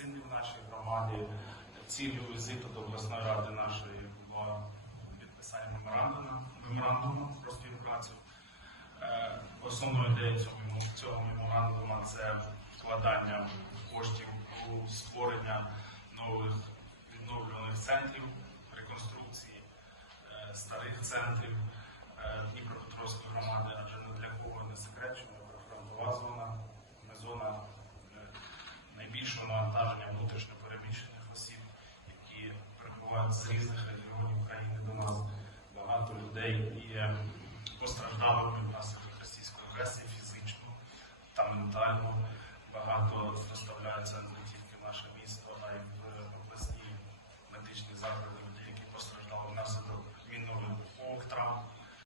сильний в нашій громаді. Цілю візиту до обласної ради нашої було підписання меморандуму, меморандуму про співпрацю. Е, основною ідеєю цього меморандуму це вкладання коштів у створення нових відновлюваних центрів, реконструкції е, старих центрів. Навантаження внутрішньопереміщених осіб, які прибувають з різних регіонів України до нас. Багато людей є постраждалими внаслідок російської агресії